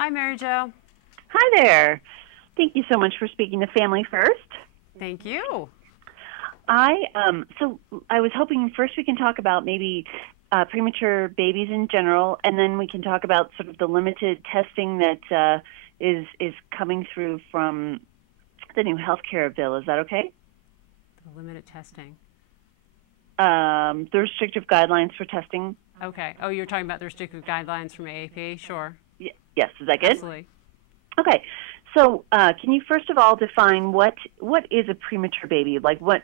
Hi, Mary Jo. Hi there. Thank you so much for speaking to Family First. Thank you. So I was hoping first we can talk about maybe premature babies in general, and then we can talk about sort of the limited testing that is coming through from the new healthcare bill. Is that okay? The limited testing. The restrictive guidelines for testing. Okay. Oh, you're talking about the restrictive guidelines from AAP? Sure. Yes, is that good? Absolutely. Okay. So, can you first of all define what is a premature baby? Like, what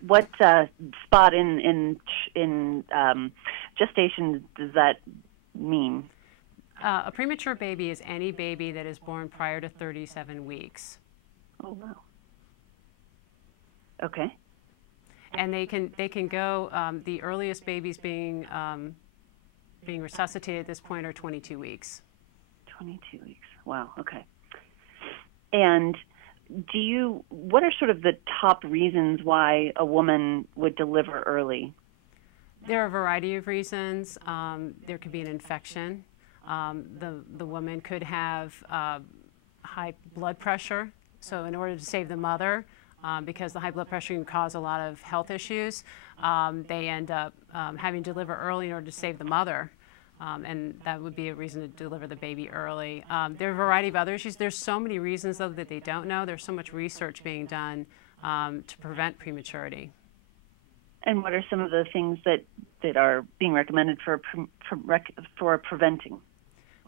spot in gestation does that mean? A premature baby is any baby that is born prior to 37 weeks. Oh wow. Okay. And they can go. The earliest babies being resuscitated at this point are 22 weeks. 22 weeks. Wow. Okay. And what are sort of the top reasons why a woman would deliver early? There are a variety of reasons. There could be an infection. The woman could have high blood pressure. So in order to save the mother, because the high blood pressure can cause a lot of health issues, they end up having to deliver early in order to save the mother. And that would be a reason to deliver the baby early. There are a variety of other issues. There's so many reasons, though, that they don't know. There's so much research being done to prevent prematurity. And what are some of the things that are being recommended for preventing?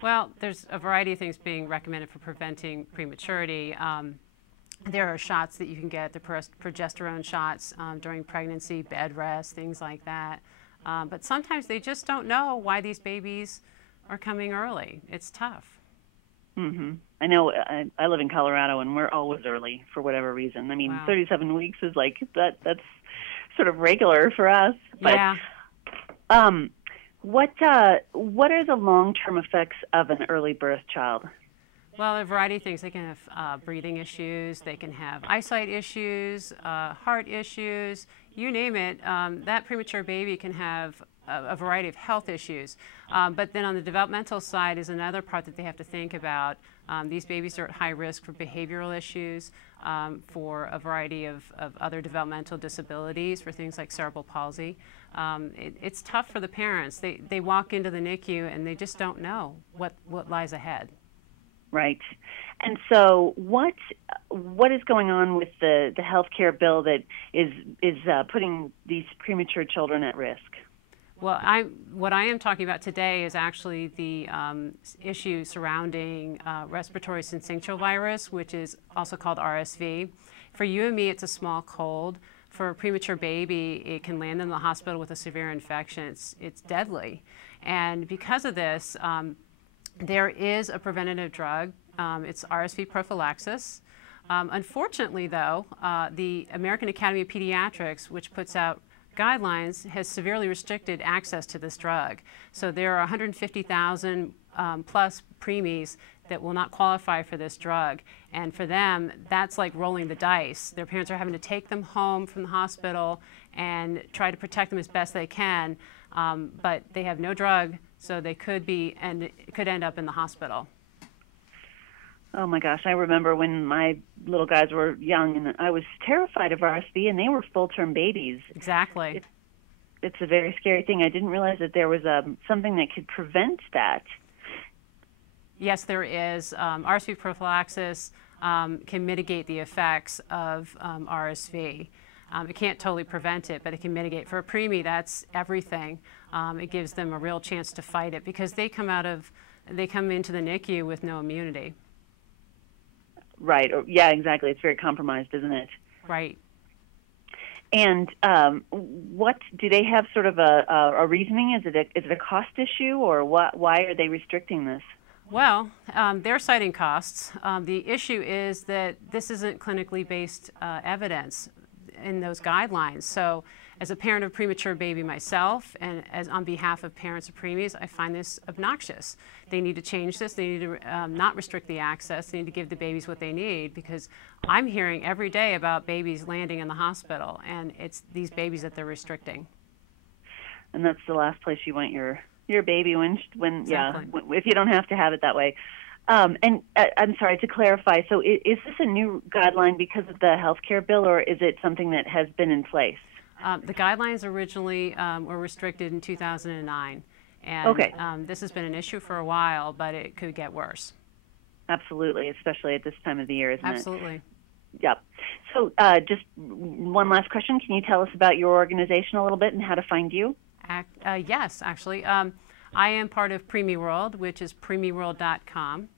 Well, there's a variety of things being recommended for preventing prematurity. There are shots that you can get, the progesterone shots during pregnancy, bed rest, things like that. But sometimes they just don't know why these babies are coming early. It's tough. Mm-hmm. I know I live in Colorado, and we're always early for whatever reason. I mean, Wow. 37 weeks is like that's sort of regular for us. But, yeah. What are the long-term effects of an early birth child? Well, a variety of things. They can have breathing issues. They can have eyesight issues, heart issues, you name it. That premature baby can have a variety of health issues. But then on the developmental side is another part that they have to think about. These babies are at high risk for behavioral issues, for a variety of other developmental disabilities, for things like cerebral palsy. It's tough for the parents. They walk into the NICU and they just don't know what lies ahead. Right. And so what is going on with the healthcare bill that is putting these premature children at risk? Well, what I am talking about today is actually the issue surrounding respiratory syncytial virus, which is also called RSV. For you and me, it's a small cold. For a premature baby, it can land in the hospital with a severe infection. It's deadly. And because of this, there is a preventative drug. It's RSV prophylaxis. Unfortunately, though, the American Academy of Pediatrics, which puts out guidelines, has severely restricted access to this drug. So there are 150,000 plus preemies that will not qualify for this drug. And for them, that's like rolling the dice. Their parents are having to take them home from the hospital and try to protect them as best they can. But they have no drug, so they could end up in the hospital. Oh my gosh, I remember when my little guys were young, and I was terrified of RSV, and they were full-term babies. Exactly. It's a very scary thing. I didn't realize that there was something that could prevent that. Yes, there is. RSV prophylaxis can mitigate the effects of RSV. It can't totally prevent it, but it can mitigate. For a preemie, that's everything. It gives them a real chance to fight it because they come into the NICU with no immunity. Right. Yeah, exactly. It's very compromised, isn't it? Right. And what do they have? Sort of a reasoning? Is it a cost issue, or why are they restricting this? Well, they're citing costs. The issue is that this isn't clinically based evidence in those guidelines. So as a parent of a premature baby myself, and as on behalf of parents of preemies, I find this obnoxious. They need to change this. They need to not restrict the access. They need to give the babies what they need, because I'm hearing every day about babies landing in the hospital, and it's these babies that they're restricting. And that's the last place you want your baby when Exactly. if you don't have to have it that way. And I'm sorry to clarify. So, is this a new guideline because of the healthcare bill, or is it something that has been in place? The guidelines originally were restricted in 2009, and Okay. this has been an issue for a while, but it could get worse. Absolutely, especially at this time of the year, isn't it? Absolutely. Yep. So, just one last question. Can you tell us about your organization a little bit and how to find you? Yes, actually. I am part of Preemie World, which is preemieworld.com.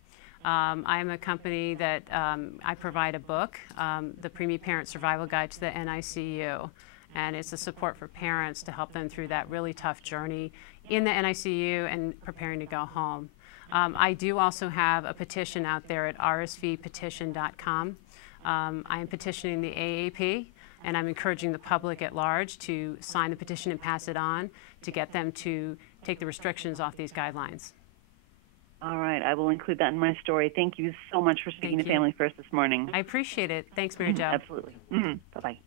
I am a company that I provide a book, the Preemie Parent Survival Guide to the NICU. And it's a support for parents to help them through that really tough journey in the NICU and preparing to go home. I do also have a petition out there at rsvpetition.com. I am petitioning the AAP, and I'm encouraging the public at large to sign the petition and pass it on to get them to take the restrictions off these guidelines. All right. I will include that in my story. Thank you so much for speaking to Family First this morning. I appreciate it. Thanks, Mary Jo. Absolutely. Bye-bye.